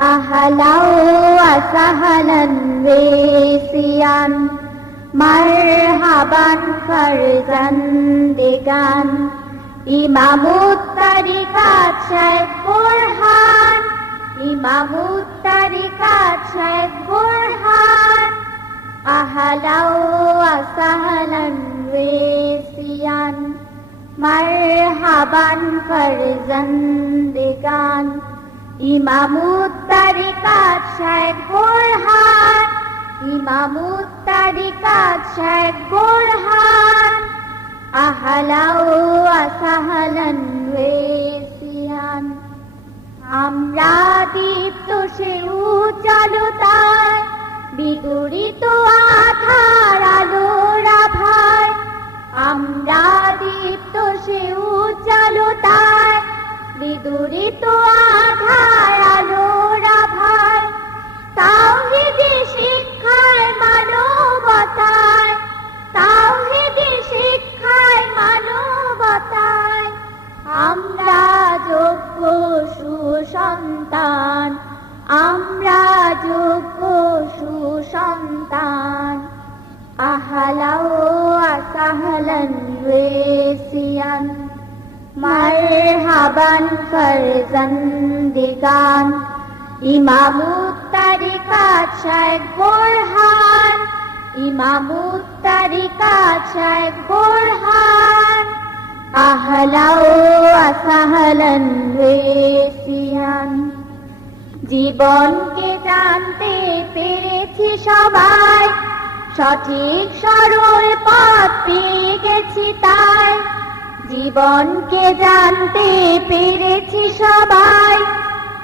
أهلا وسهلا وسيا مرحبا فرزندگان إمام الطريقات شيخ برهان إمام الطريقات شيخ برهان أهلا وسهلا وسيا مرحبا فرزندگان إمام الطريقات شيخ برهان إمام الطريقات شيخ برهان أهلا وسهلا وسيا আমরা দীপ্ত সে উজ্জ্বলতায় বিদূরিত আধার আলোর আভায় আমরা দীপ্ত সে উজ্জ্বলতায় বিদূরিত আধার আলোর আভায় তাওহীদের শিক্ষায় মানবতায় তাওহীদের শিক্ষায় মানবতায় আমরা যোগ্য সুসন্তান আমরা যোগ্য সুসন্তান আহলা ওয়া সাহলান ওয়াসিয়ান মারহাবান ফরজন্দিগান ইমামুত তারিকাত শেখ বুরহান ইমামুত তারিকাত শেখ বুরহান আহলা ওয়া সাহলান ওয়াসিয়ান জীবনকে জানতে পেরেছি সবাই সঠিক সরল পথ পেয়ে গেছি তাই জীবনকে জানতে পেরেছি সবাই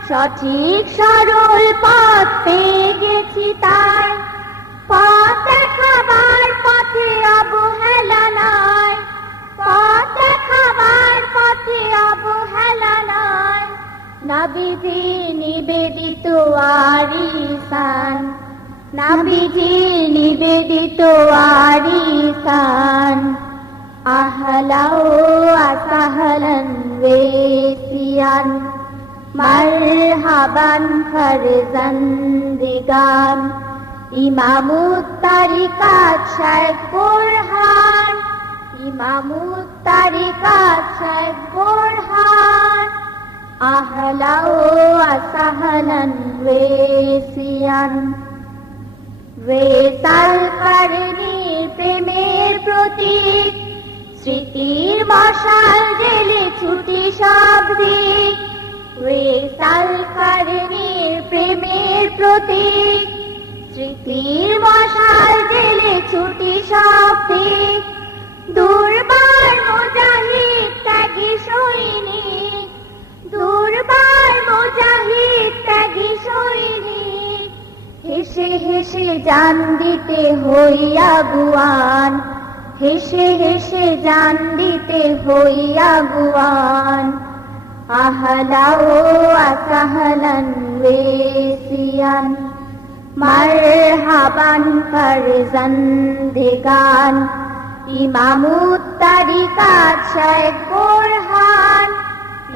সঠিক সরল পথ পেয়ে গেছি তাই পথ দেখাবার পথে অবহেলা নয় পথ দেখাবার পথে অবহেলা নয় নবীজি নিবেদিত আরিসান নবীজি নিবেদিত আরিসান আহলা ওয়া সাহলান ওয়াসিয়ান মারহাবান ফরজন্দিগান ইমামুত তারিকাত শেখ বুরহান ইমামুত তারিকাত শেখ বুরহান আহলা ওয়া সাহলান ওয়াসিয়ান ওয়েসাল করনি প্রেমের প্রতীক স্মৃতির মশাল জেলে ছুটি সব দিক ওয়েসাল করনি প্রেমের প্রতীক স্মৃতির মশাল জেলে ছুটি সব দিক দুর্বার মুজাহিদ ত্যাগী সৈনিক দুর্বার মুজাহিদ ত্যাগী সৈনিক হেসে হেসে জান দিতে হইয়া গুয়ান হেসে হেসে জান দিতে হইয়া গুয়ান আহলা ওয়া সাহলান ওয়াসিয়ান মারহাবান ফরজন্দিগান ইমামুত তারিকাত শেখ বুরহান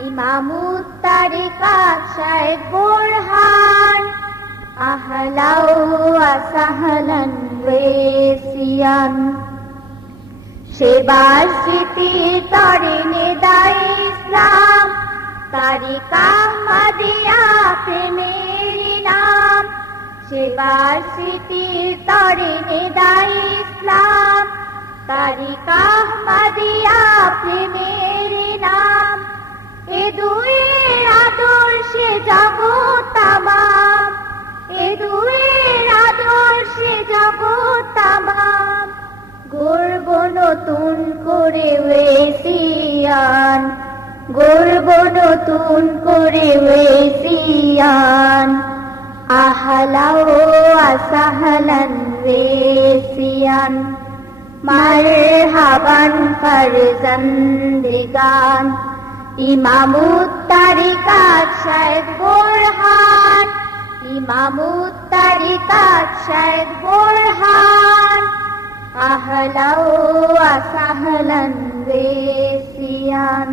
ইমামুত তারিকাত শেখ বুরহান আহলা ওয়া সাহলান ওয়াসিয়ান সেবার স্মৃতির তরে নেদাই ইসলাম তারিকা আহমদিয়া প্রেমের নাম সেবার স্মৃতির তরে নেদাই ইসলাম তারিকা আহমদিয়া প্রেমের নাম এ দুয়ের আদর্শে জগৎ তামাম এ দুয়ের আদর্শে জগৎ তামাম গর্ব নতুন করে ওয়েসিয়ান গর্ব নতুন করে ওয়েসিয়ান আহলা ওয়া সাহলান ওয়াসিয়ান মারহাবান ফরজন্দিগান ইমামুত তারিকাত শেখ বুরহান ইমামুত তারিকাত শেখ বুরহান আহলা ওয়া সাহলান ওয়াসিয়ান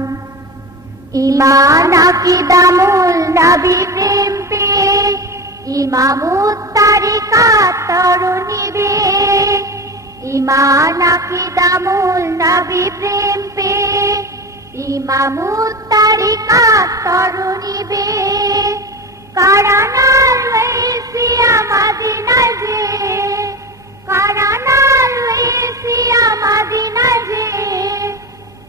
ঈমান আকীদা মূল নবী প্রেম পেয়ে ইমামুত তারিকাত তরুণীবে ইমান আকীদামুল নবী প্রেম পে ইমামুত তারিকাত তরুণীবে কারানাল ওয়েসিয়া মদিনা যে কারানাল ওয়েসিয়া মদিনা যে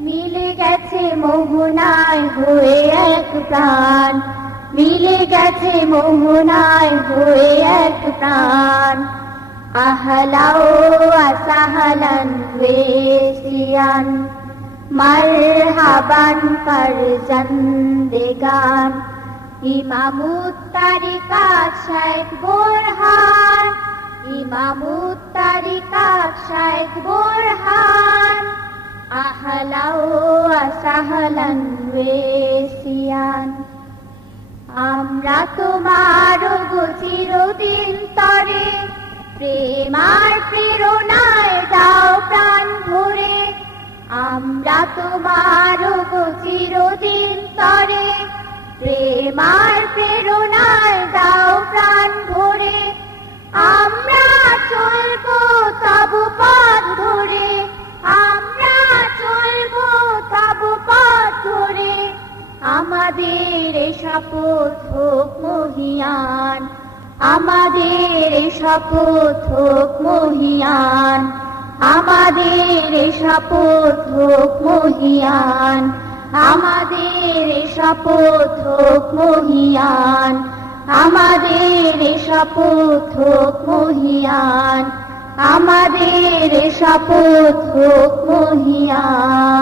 মিলে গেছে মোহনায় হয়ে এক প্রাণ মিলে গেছে মোহনায় হয়ে এক প্রাণ আহলাও আসাহলান ওয়েসিয়ান মারহাবান ফরজন্দেগান ইমামুত তারিকাত শেখ বোরহান ইমামুত তারিকাত শেখ বোরহান আহলাও আসাহলান ওয়েসিয়ান আমরা তোমার গো চিরদিন তরে প্রেম আর প্রেরণায় দাও প্রাণ ভরে আমরা তোমার গো চিরদিন তরে প্রেম আর প্রেরণায় দাও প্রাণ ভরে আমরা চলবো তব পথ ধরে আমরা চলবো তব পথ ধরে আমাদের শপথ হোক মহিয়ান আমাদের শপথ হোক মহিয়ান আমাদের শপথ হোক মহিয়ান আমাদের শপথ হোক মহিয়ান আমাদের শপথ হোক মহিয়ান আমাদের শপথ হোক মহিয়ান